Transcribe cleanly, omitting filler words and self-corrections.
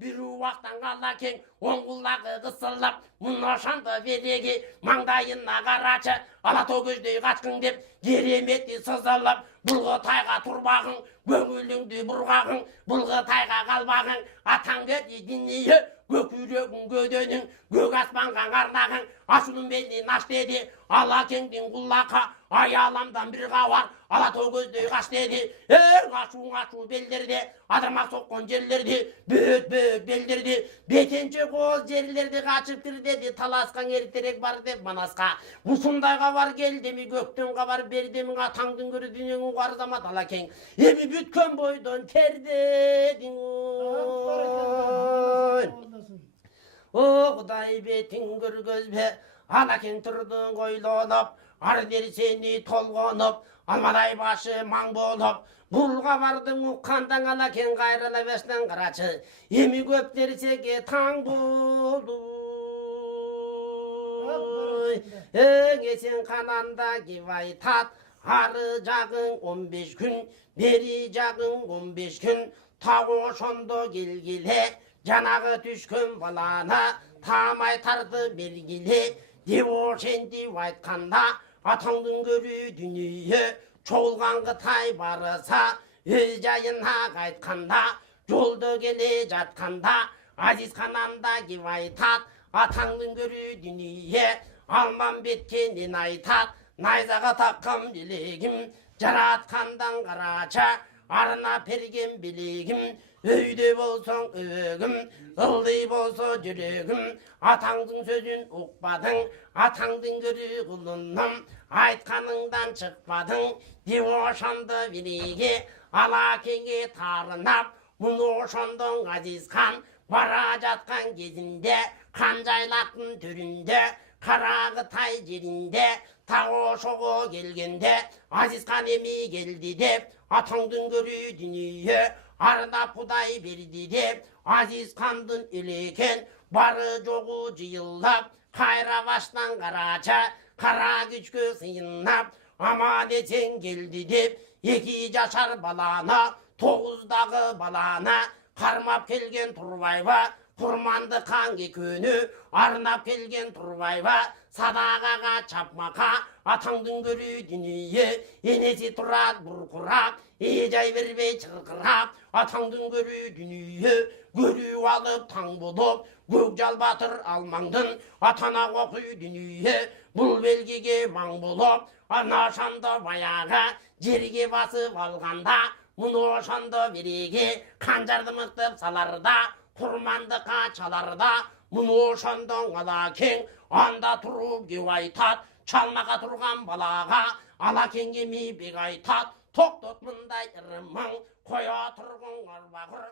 bir uақtan қалакен оң құлағы қысылып мұнашанды береге маңдайына қарачы алатөгөздей қашқың деп кереметті сызылып бұлғы тайға тұрбағың көңіліңді бұрғағың бұлғы тайға қалбағың атаң кеді дүние көк үйрегің көденің көк аспанға арнағың ашудың белінен аш деді алакеңдің құлаққа ай аламдан бір қауар алатөгөздей қаш деді ашу белдерде адырмақ соққан жерлерде бөт белдерде бетенше қол жерлерде қашып тұр деді таласқан ертерек бар деп манасқа мұсындайға бар кел демей көктен хабар бер демің атаңдың көрі дүниеңің қар замат алакең емі бүткөн бойдан тердедің о құдай бетің көргөз бе алакең тұрдың ойланып ар дерсені толғанып алмадай башы маң болып бұлға бардың ұққандан алакең қайрыла бештен қарачы емі көп дерсеге таң болды есен қананда кебай тат ары жағың 15 күн бері жағың 15 күн тағы ошондо келгеле жанағы түшкөн баланы тамай тарды бергеле деп ошентип айтканда атаңдын көрүү дүние чолган кытай барыса өз жайына кайтканда жолдо келе жатканда азиз кананда кеп айтат атаңдын көрүү дүние Алмамбеткенен айтат найзага таккан билегим жараткандан карача арына берген билегим өйдө болсоң өбөгүм ылдый болсо жүрөгүм атаңдын сөзүн укпадың атаңдын көрүү кулуным айтканыңдан чыкпадың деп ошондо бириге алакеңге тарынап муну ошондон азизхан бара жаткан кезинде канжайлактын төрүндө карагы тай жеринде тагы ошого келгенде азизхан эми келди деп атаңдын көрүү дүние арнап Кудай берди деп азизхандын элекен бары жогу жыйылдап кайра баштан карача кара күчкө сыйынап аман эсен келди деп 2 жашар балана 9дагы балана кармап келген Турбайба Курманды қан экөөнү арнап келген Турбайба садагага чапмака атаңдын көрүү дүние энеси турат буркурап эжай бербей чыркырап атаңдын көрүү дүние көрүү алып таң болуп көк жал батыр алмаңдын атана окуй дүние бул белгиге маң болуп анашанда баяга жерге басып алганда муну ошондо бириге канжарды мыктып саларда Курманды качаларда муну ошондон алакең анда туруп кеп айтат чалмага турган балага алакең эми бек айтат токтот мындай ырымың коя тургуң арбагыр